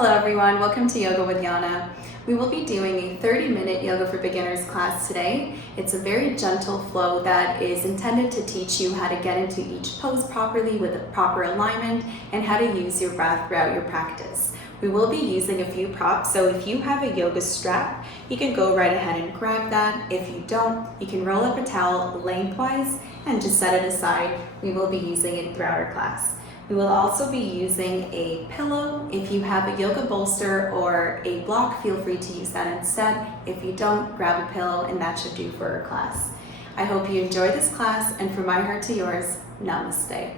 Hello everyone, welcome to Yoga with Yana. We will be doing a 30-minute Yoga for Beginners class today. It's a very gentle flow that is intended to teach you how to get into each pose properly with a proper alignment and how to use your breath throughout your practice. We will be using a few props, so if you have a yoga strap, you can go right ahead and grab that. If you don't, you can roll up a towel lengthwise and just set it aside. We will be using it throughout our class. We will also be using a pillow. If you have a yoga bolster or a block, feel free to use that instead. If you don't, grab a pillow and that should do for our class. I hope you enjoy this class, and from my heart to yours, namaste.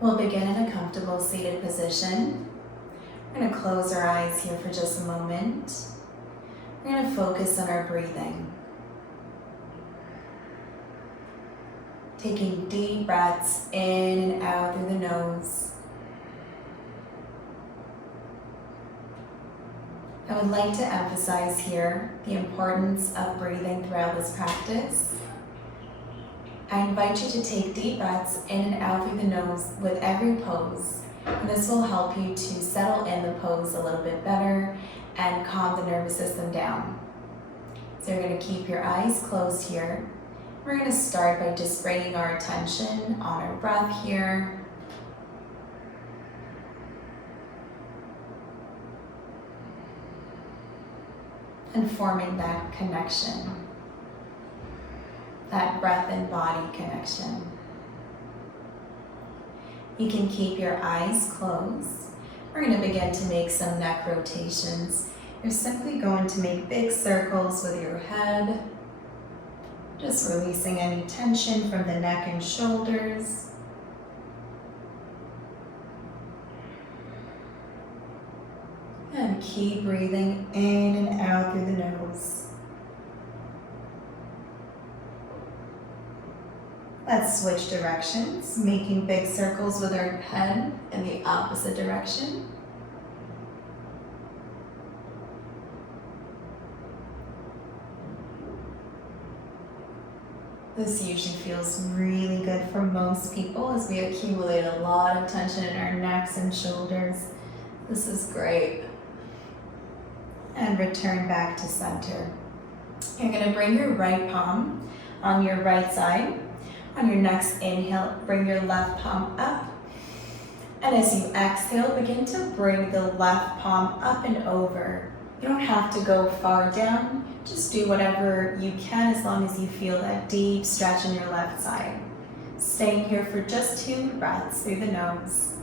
We'll begin in a comfortable seated position. We're going to close our eyes here for just a moment. We're going to focus on our breathing. Taking deep breaths in and out through the nose. I would like to emphasize here the importance of breathing throughout this practice. I invite you to take deep breaths in and out through the nose with every pose, and this will help you to settle in the pose a little bit better and calm the nervous system down. So you're going to keep your eyes closed here. We're going to start by just bringing our attention on our breath here. And forming that connection, that breath and body connection. You can keep your eyes closed. We're going to begin to make some neck rotations. You're simply going to make big circles with your head, just releasing any tension from the neck and shoulders. And keep breathing in and out through the nose. Let's switch directions, making big circles with our head in the opposite direction. This usually feels really good for most people as we accumulate a lot of tension in our necks and shoulders. This is great. And return back to center. You're going to bring your right palm on your right side. On your next inhale, bring your left palm up. And as you exhale, begin to bring the left palm up and over. You don't have to go far down. Just do whatever you can as long as you feel that deep stretch in your left side. Staying here for just 2 breaths through the nose.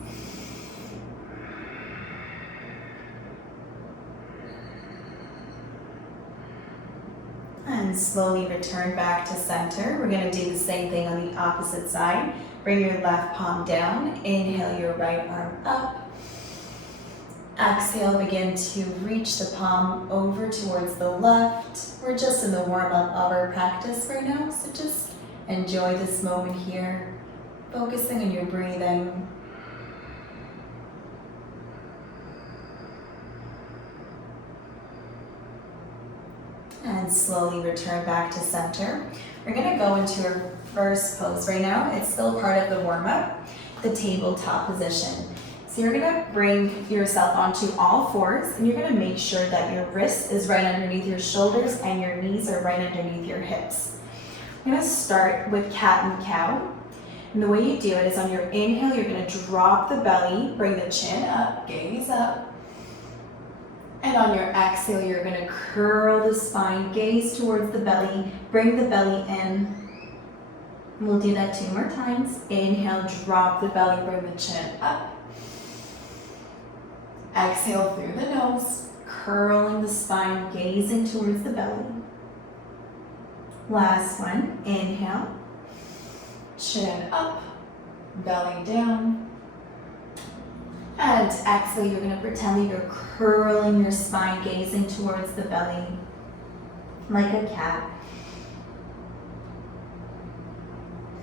And slowly return back to center. We're going to do the same thing on the opposite side. Bring your left palm down. Inhale your right arm up. Exhale, begin to reach the palm over towards the left. We're just in the warm-up of our practice right now, so just enjoy this moment here, focusing on your breathing. And slowly return back to center. We're going to go into our first pose right now. It's still part of the warm-up, the tabletop position. So you're going to bring yourself onto all fours, and you're going to make sure that your wrist is right underneath your shoulders and your knees are right underneath your hips. I'm going to start with cat and cow. And the way you do it is on your inhale, you're going to drop the belly, bring the chin up, gaze up. And on your exhale, you're going to curl the spine, gaze towards the belly, bring the belly in. And we'll do that 2 more times. Inhale, drop the belly, bring the chin up. Exhale through the nose, curling the spine, gazing towards the belly. Last one, inhale, chin up, belly down. And exhale, you're going to pretend that you're curling your spine, gazing towards the belly, like a cat.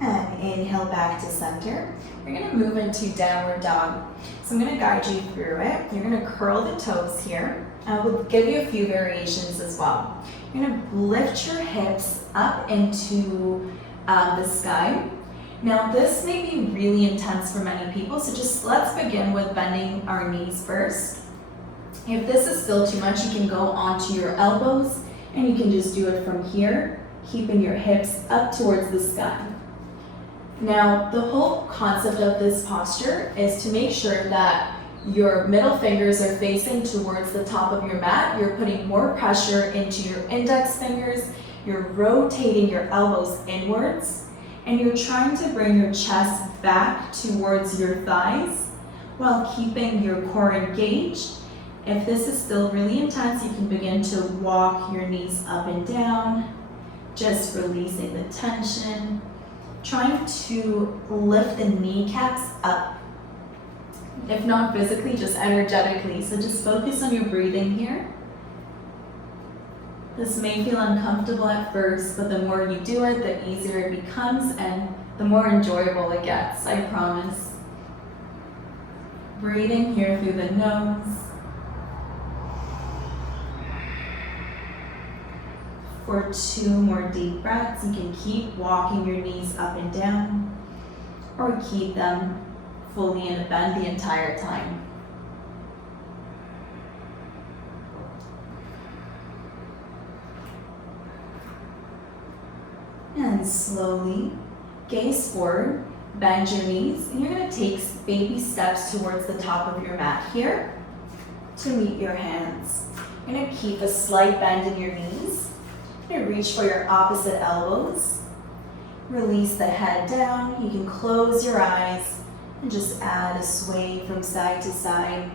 And inhale back to center. You're going to move into downward dog. So I'm going to guide you through it. You're going to curl the toes here. I will give you a few variations as well. You're gonna lift your hips up into the sky. Now this may be really intense for many people, so just let's begin with bending our knees first. If this is still too much, you can go onto your elbows and you can just do it from here, keeping your hips up towards the sky. Now, the whole concept of this posture is to make sure that your middle fingers are facing towards the top of your mat. You're putting more pressure into your index fingers. You're rotating your elbows inwards, and you're trying to bring your chest back towards your thighs while keeping your core engaged. If this is still really intense, you can begin to walk your knees up and down, just releasing the tension, trying to lift the kneecaps up. If not physically, just energetically. So just focus on your breathing here. This may feel uncomfortable at first, but the more you do it, the easier it becomes and the more enjoyable it gets, I promise. Breathing here through the nose. For 2 more deep breaths, you can keep walking your knees up and down or keep them fully in a bend the entire time. And slowly gaze forward, bend your knees, and you're going to take baby steps towards the top of your mat here to meet your hands. You're going to keep a slight bend in your knees. You're going to reach for your opposite elbows. Release the head down. You can close your eyes and just add a sway from side to side.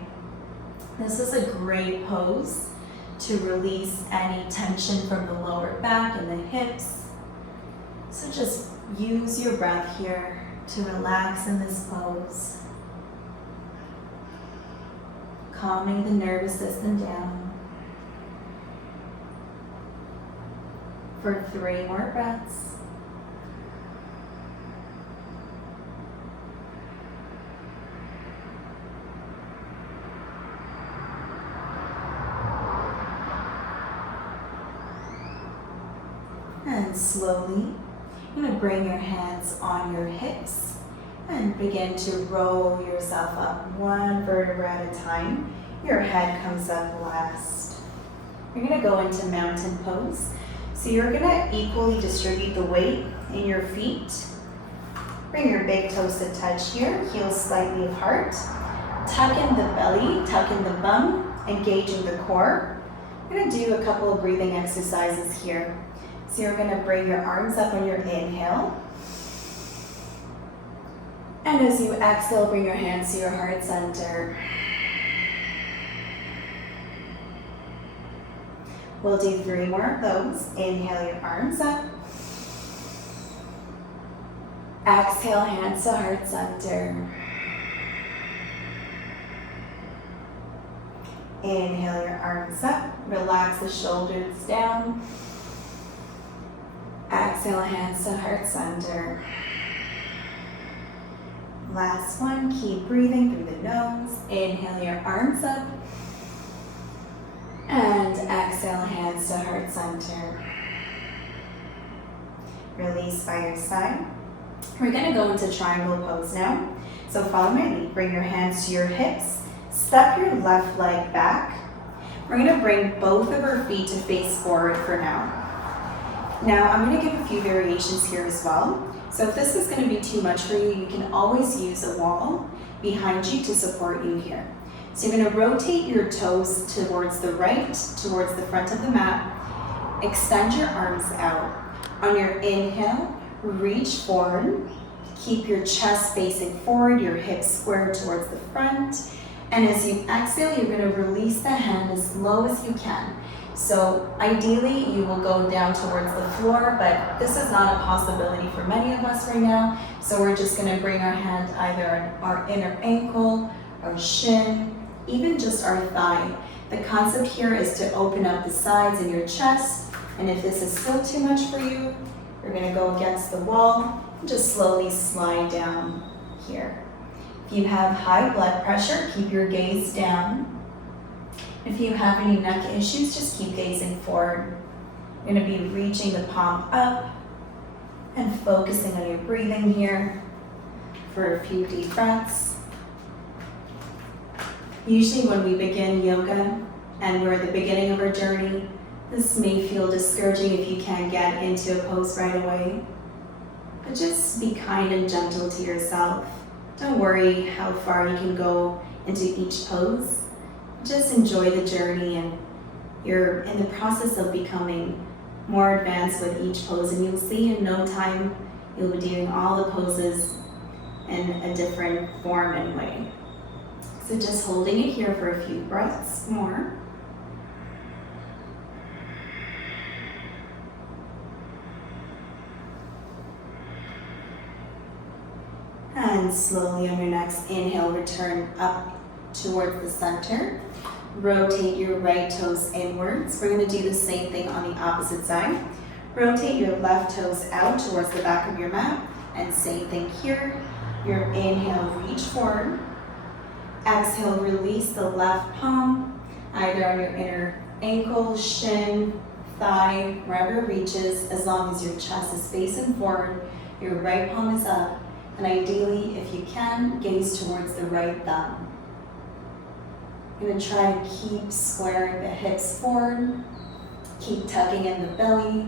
This is a great pose to release any tension from the lower back and the hips. So just use your breath here to relax in this pose. Calming the nervous system down. For 3 more breaths. And slowly, you're going to bring your hands on your hips and begin to roll yourself up 1 vertebra at a time. Your head comes up last. You're going to go into mountain pose. So you're going to equally distribute the weight in your feet. Bring your big toes to touch here, heels slightly apart. Tuck in the belly, tuck in the bum, engaging the core. We're going to do a couple of breathing exercises here. So you're going to bring your arms up on your inhale. And as you exhale, bring your hands to your heart center. We'll do 3 more of those. Inhale your arms up. Exhale, hands to heart center. Inhale your arms up. Relax the shoulders down. Exhale, hands to heart center. Last one, keep breathing through the nose. Inhale your arms up. And exhale, hands to heart center. Release by your side. We're going to go into triangle pose now. So follow my lead. Bring your hands to your hips. Step your left leg back. We're going to bring both of our feet to face forward for now. Now I'm going to give a few variations here as well. So if this is going to be too much for you, you can always use a wall behind you to support you here. So you're going to rotate your toes towards the right, towards the front of the mat. Extend your arms out. On your inhale, reach forward. Keep your chest facing forward, your hips squared towards the front. And as you exhale, you're going to release the hand as low as you can. So ideally, you will go down towards the floor, but this is not a possibility for many of us right now. So we're just going to bring our hand either on our inner ankle, our shin, even just our thigh. The concept here is to open up the sides in your chest. And if this is still too much for you, you're going to go against the wall and just slowly slide down here. If you have high blood pressure, keep your gaze down. If you have any neck issues, just keep gazing forward. You're going to be reaching the palm up and focusing on your breathing here for a few deep breaths. Usually when we begin yoga and we're at the beginning of our journey, this may feel discouraging if you can't get into a pose right away. But just be kind and gentle to yourself. Don't worry how far you can go into each pose. Just enjoy the journey, and you're in the process of becoming more advanced with each pose, and you'll see in no time you'll be doing all the poses in a different form and way. So just holding it here for a few breaths more. And slowly on your next inhale, return up towards the center. Rotate your right toes inwards. We're going to do the same thing on the opposite side. Rotate your left toes out towards the back of your mat. And same thing here. Your inhale, reach forward. Exhale, release the left palm, either on your inner ankle, shin, thigh, wherever it reaches, as long as your chest is facing forward, your right palm is up, and ideally, if you can, gaze towards the right thumb. You're going to try to keep squaring the hips forward, keep tucking in the belly,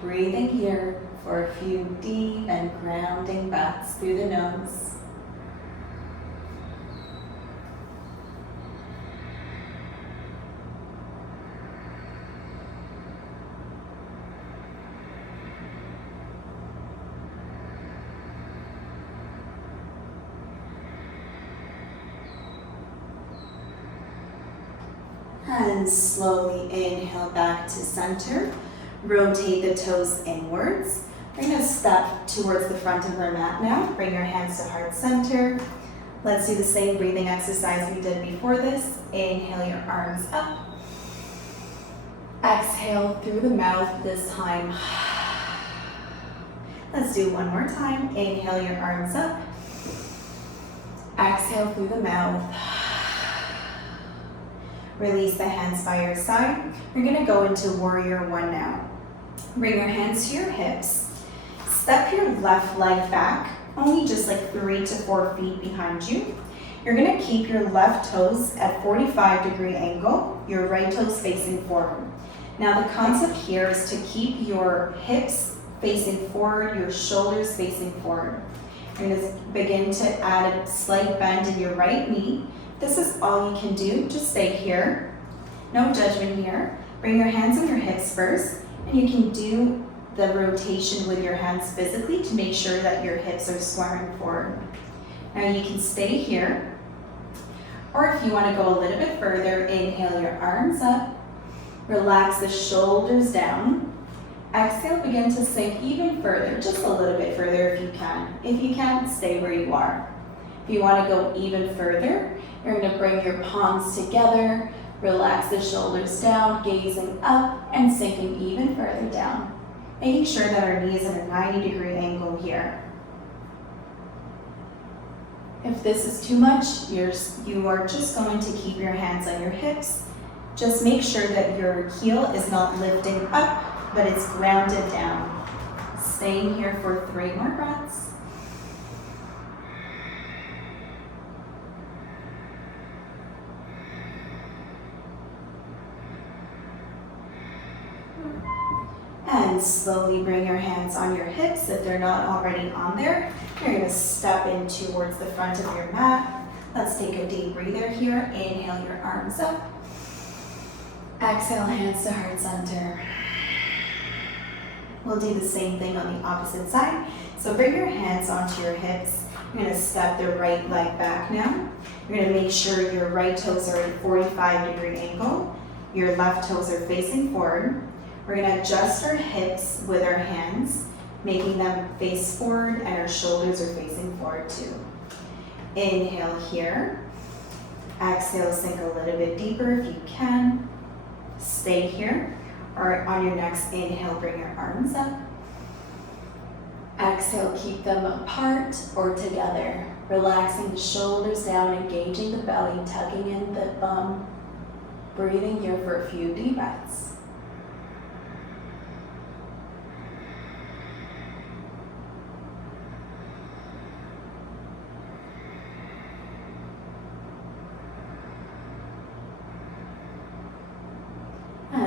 breathing here for a few deep and grounding breaths through the nose. And slowly inhale back to center. Rotate the toes inwards. We're going to step towards the front of our mat now. Bring your hands to heart center. Let's do the same breathing exercise we did before this. Inhale your arms up. Exhale through the mouth this time. Let's do one more time. Inhale your arms up. Exhale through the mouth. Release the hands by your side. You're going to go into warrior one now. Bring your hands to your hips. Step your left leg back, only just like 3 to 4 feet behind you. You're going to keep your left toes at 45-degree angle, your right toes facing forward. Now the concept here is to keep your hips facing forward, your shoulders facing forward. You're going to begin to add a slight bend in your right knee. This is all you can do. Just stay here. No judgment here. Bring your hands on your hips first, and you can do the rotation with your hands physically to make sure that your hips are squaring forward. Now you can stay here, or if you want to go a little bit further, inhale your arms up, relax the shoulders down. Exhale, begin to sink even further, just a little bit further if you can. If you can't, stay where you are. If you want to go even further, you're going to bring your palms together, relax the shoulders down, gazing up and sinking even further down. Making sure that our knee is at a 90-degree angle here. If this is too much, you are just going to keep your hands on your hips. Just make sure that your heel is not lifting up, but it's grounded down. Staying here for 3 more breaths. And slowly bring your hands on your hips if they're not already on there. You're going to step in towards the front of your mat. Let's take a deep breather here. Inhale your arms up. Exhale, hands to heart center. We'll do the same thing on the opposite side. So bring your hands onto your hips. You're going to step the right leg back now. You're going to make sure your right toes are at 45-degree angle. Your left toes are facing forward. We're going to adjust our hips with our hands, making them face forward, and our shoulders are facing forward too. Inhale here. Exhale, sink a little bit deeper if you can. Stay here. Or on your next inhale, bring your arms up. Exhale, keep them apart or together. Relaxing the shoulders down, engaging the belly, tucking in the bum. Breathing here for a few deep breaths.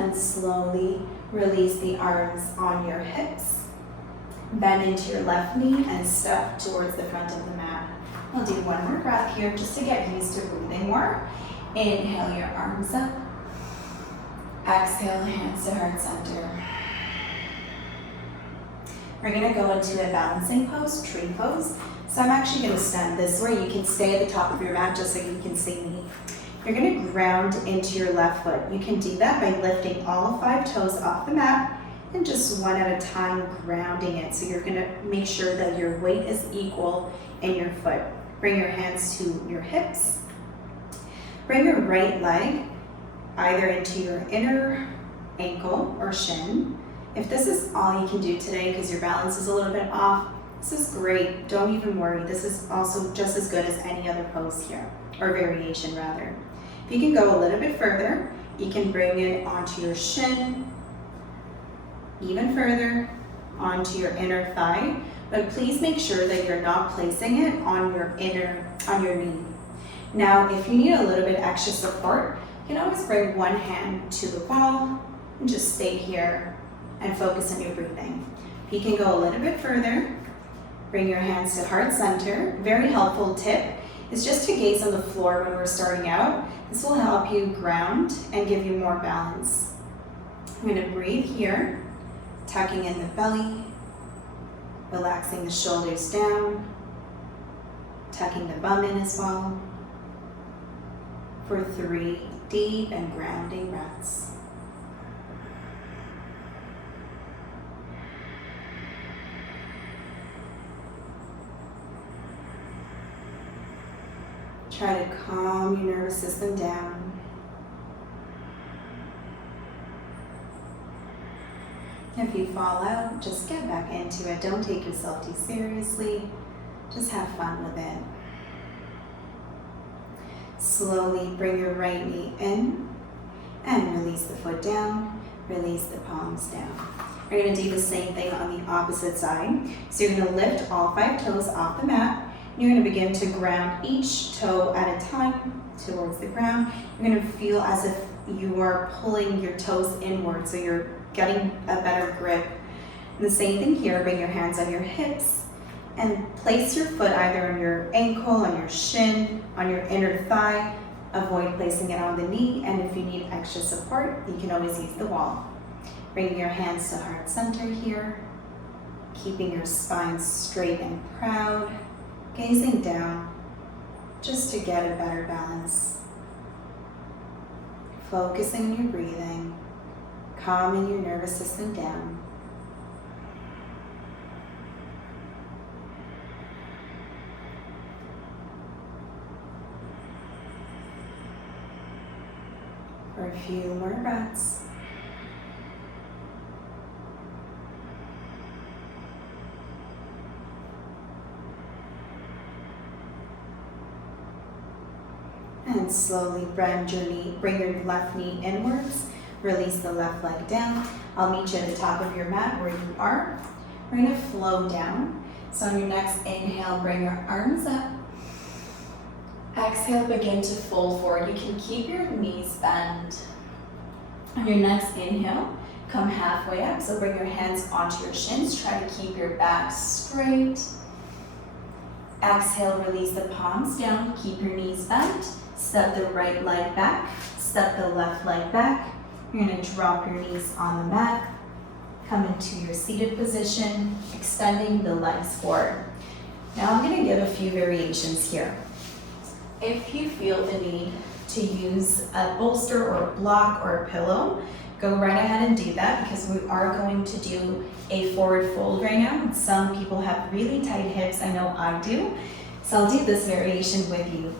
And slowly release the arms on your hips. Bend into your left knee and step towards the front of the mat. We'll do one more breath here just to get used to breathing more. Inhale your arms up. Exhale, hands to heart center. We're gonna go into a balancing pose, tree pose. So I'm actually gonna stand this way. You can stay at the top of your mat just so you can see me. You're gonna ground into your left foot. You can do that by lifting all 5 toes off the mat and just one at a time grounding it. So you're gonna make sure that your weight is equal in your foot. Bring your hands to your hips. Bring your right leg either into your inner ankle or shin. If this is all you can do today because your balance is a little bit off, this is great. Don't even worry. This is also just as good as any other pose here, or variation rather. If you can go a little bit further, you can bring it onto your shin, even further onto your inner thigh, but please make sure that you're not placing it on your knee. Now, if you need a little bit extra support, you can always bring one hand to the wall and just stay here and focus on your breathing. If you can go a little bit further, bring your hands to heart center. Very helpful tip is just to gaze on the floor when we're starting out. This will help you ground and give you more balance. I'm gonna breathe here, tucking in the belly, relaxing the shoulders down, tucking the bum in as well, for 3 deep and grounding breaths. Try to calm your nervous system down. If you fall out, just get back into it. Don't take yourself too seriously. Just have fun with it. Slowly bring your right knee in and release the foot down. Release the palms down. We're going to do the same thing on the opposite side. So you're going to lift all 5 toes off the mat. You're going to begin to ground each toe at a time towards the ground. You're going to feel as if you are pulling your toes inward, so you're getting a better grip. And the same thing here, bring your hands on your hips and place your foot either on your ankle, on your shin, on your inner thigh. Avoid placing it on the knee, and if you need extra support, you can always use the wall. Bring your hands to heart center here, keeping your spine straight and proud. Gazing down, just to get a better balance. Focusing on your breathing, calming your nervous system down. For a few more breaths. And slowly bend your knee, bring your left knee inwards, release the left leg down. I'll meet you at the top of your mat where you are. We're gonna flow down. So on your next inhale, bring your arms up. Exhale, begin to fold forward. You can keep your knees bent. On your next inhale, come halfway up. So bring your hands onto your shins. Try to keep your back straight. Exhale, release the palms down. Keep your knees bent. Step the right leg back, step the left leg back. You're gonna drop your knees on the mat, come into your seated position, extending the legs forward. Now I'm gonna give a few variations here. If you feel the need to use a bolster or a block or a pillow, go right ahead and do that because we are going to do a forward fold right now. Some people have really tight hips, I know I do. So I'll do this variation with you.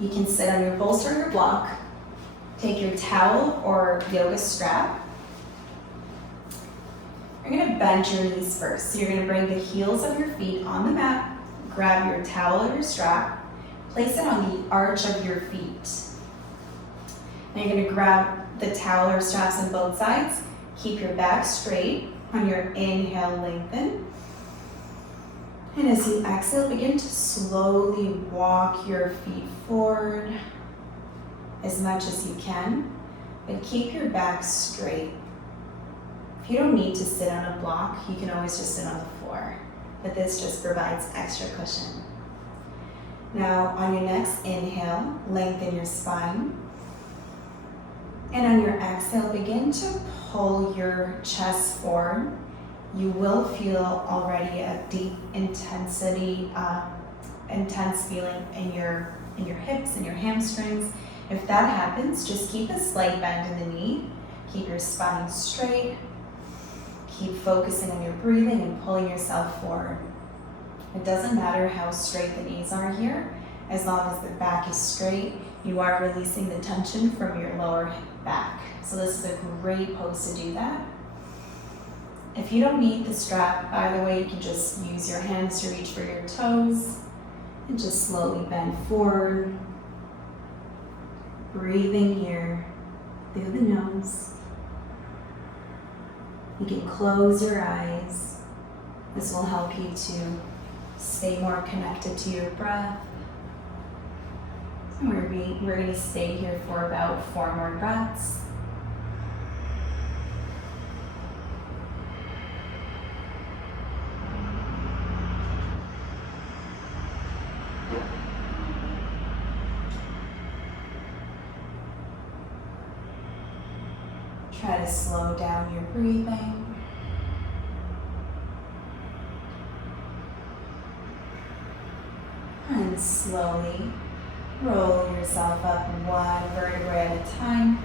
You can sit on your bolster or your block, take your towel or yoga strap. You're gonna bend your knees first. So you're gonna bring the heels of your feet on the mat, grab your towel or your strap, place it on the arch of your feet. Now you're gonna grab the towel or straps on both sides, keep your back straight. On your inhale, lengthen. And as you exhale, begin to slowly walk your feet forward as much as you can. but keep your back straight. If you don't need to sit on a block, you can always just sit on the floor, but this just provides extra cushion. Now, on your next inhale, lengthen your spine. And on your exhale, begin to pull your chest forward. You will feel already a deep intense feeling in your hips and your hamstrings. If that happens, just keep a slight bend in the knee. Keep your spine straight. Keep focusing on your breathing and pulling yourself forward. It doesn't matter how straight the knees are here. As long as the back is straight, you are releasing the tension from your lower back. So this is a great pose to do that. If you don't need the strap, by the way, you can just use your hands to reach for your toes and just slowly bend forward. Breathing here through the nose. You can close your eyes. This will help you to stay more connected to your breath. And we're going to stay here for about 4 more breaths. Try to slow down your breathing. And slowly roll yourself up 1 vertebrae at a time.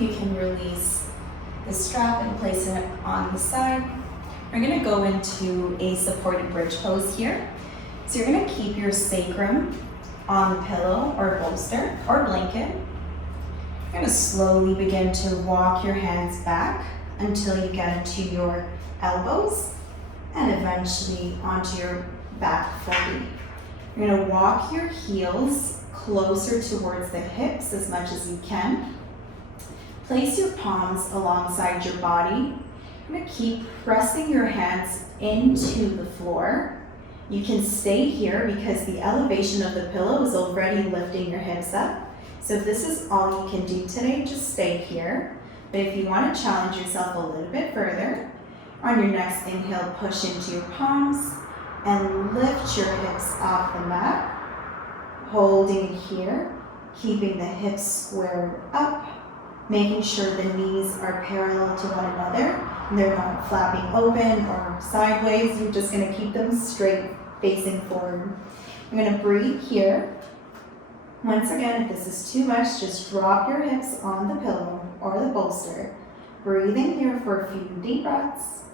You can release the strap and place it on the side. We're going to go into a supported bridge pose here. So you're going to keep your sacrum on the pillow or bolster or blanket. You're going to slowly begin to walk your hands back until you get into your elbows and eventually onto your back fully. You're going to walk your heels closer towards the hips as much as you can. Place your palms alongside your body. You're going to keep pressing your hands into the floor. You can stay here because the elevation of the pillow is already lifting your hips up. So if this is all you can do today, just stay here. But if you want to challenge yourself a little bit further, on your next inhale, push into your palms and lift your hips off the mat. Holding it here, keeping the hips squared up, making sure the knees are parallel to one another and they're not flapping open or sideways. You're just going to keep them straight, facing forward. You're going to breathe here. Once again, if this is too much, just drop your hips on the pillow or the bolster. Breathing here for a few deep breaths.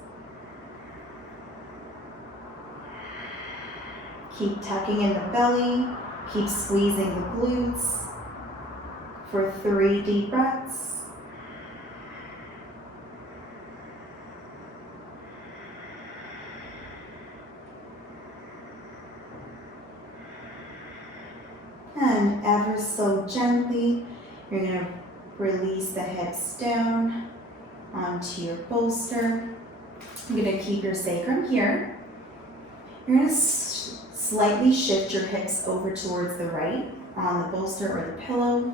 Keep tucking in the belly. Keep squeezing the glutes for 3 deep breaths. And ever so gently, you're going to release the hips down onto your bolster. You're going to keep your sacrum here. You're going to slightly shift your hips over towards the right on the bolster or the pillow.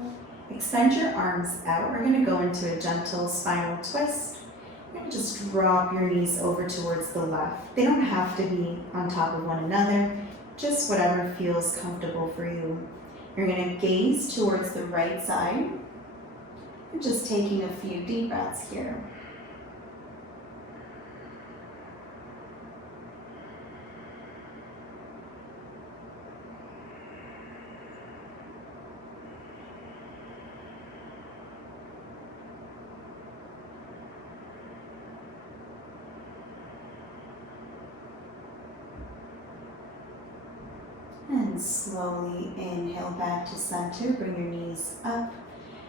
Extend your arms out. We're going to go into a gentle spinal twist. You're going to just drop your knees over towards the left. They don't have to be on top of one another, just whatever feels comfortable for you. You're going to gaze towards the right side and just taking a few deep breaths here. And slowly inhale back to center, bring your knees up,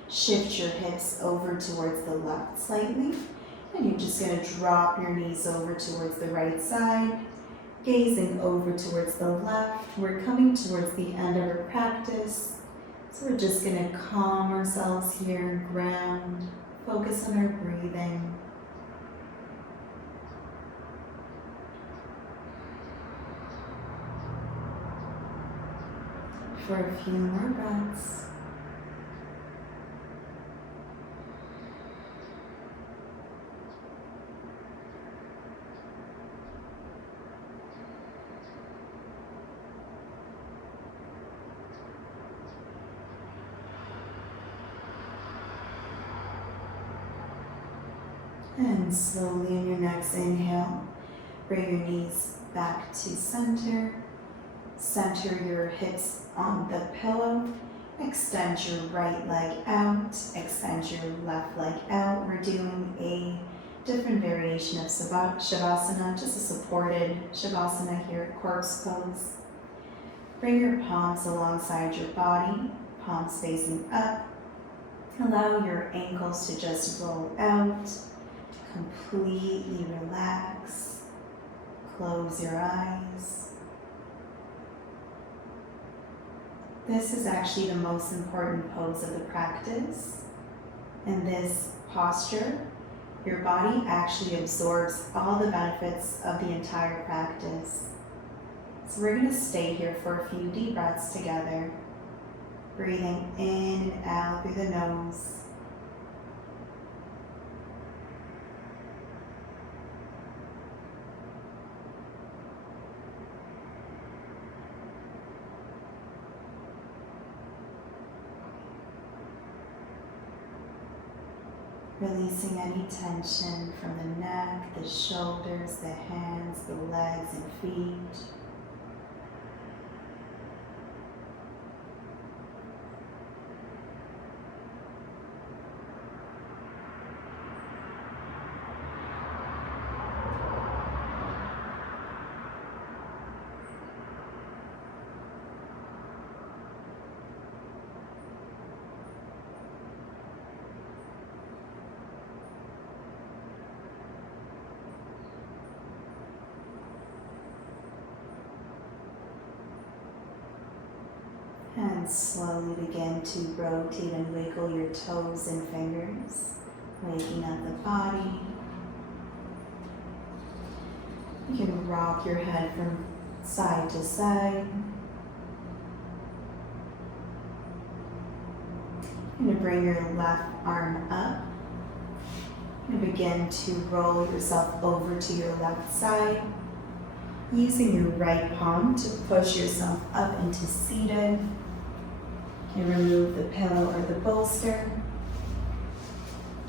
shift your hips over towards the left slightly, and you're just going to drop your knees over towards the right side, gazing over towards the left. We're coming towards the end of our practice, so we're just going to calm ourselves here, ground, focus on our breathing. For a few more breaths. And slowly in your next inhale, bring your knees back to center. Center your hips on the pillow. Extend your right leg out. Extend your left leg out. We're doing a different variation of Shavasana, just a supported Shavasana here, corpse pose. Bring your palms alongside your body, palms facing up. Allow your ankles to just roll out. Completely relax. Close your eyes. This is actually the most important pose of the practice. In this posture, your body actually absorbs all the benefits of the entire practice. So we're going to stay here for a few deep breaths together. Breathing in and out through the nose. Releasing any tension from the neck, the shoulders, the hands, the legs and feet. And slowly begin to rotate and wiggle your toes and fingers, waking up the body. You can rock your head from side to side. You're going to bring your left arm up. And begin to roll yourself over to your left side. Using your right palm to push yourself up into seated. And remove the pillow or the bolster.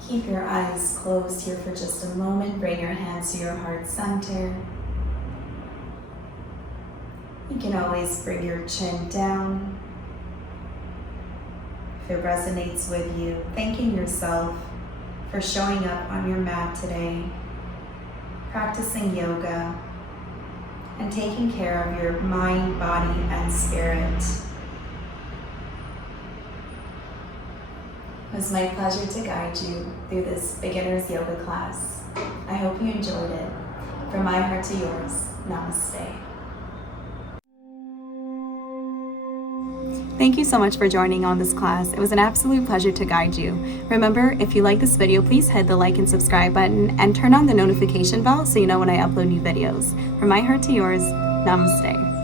Keep your eyes closed here for just a moment. Bring your hands to your heart center. You can always bring your chin down. If it resonates with you, thanking yourself for showing up on your mat today, practicing yoga, and taking care of your mind, body, and spirit. It was my pleasure to guide you through this beginner's yoga class. I hope you enjoyed it. From my heart to yours, namaste. Thank you so much for joining on this class. It was an absolute pleasure to guide you. Remember, if you like this video, please hit the like and subscribe button and turn on the notification bell so you know when I upload new videos. From my heart to yours, namaste.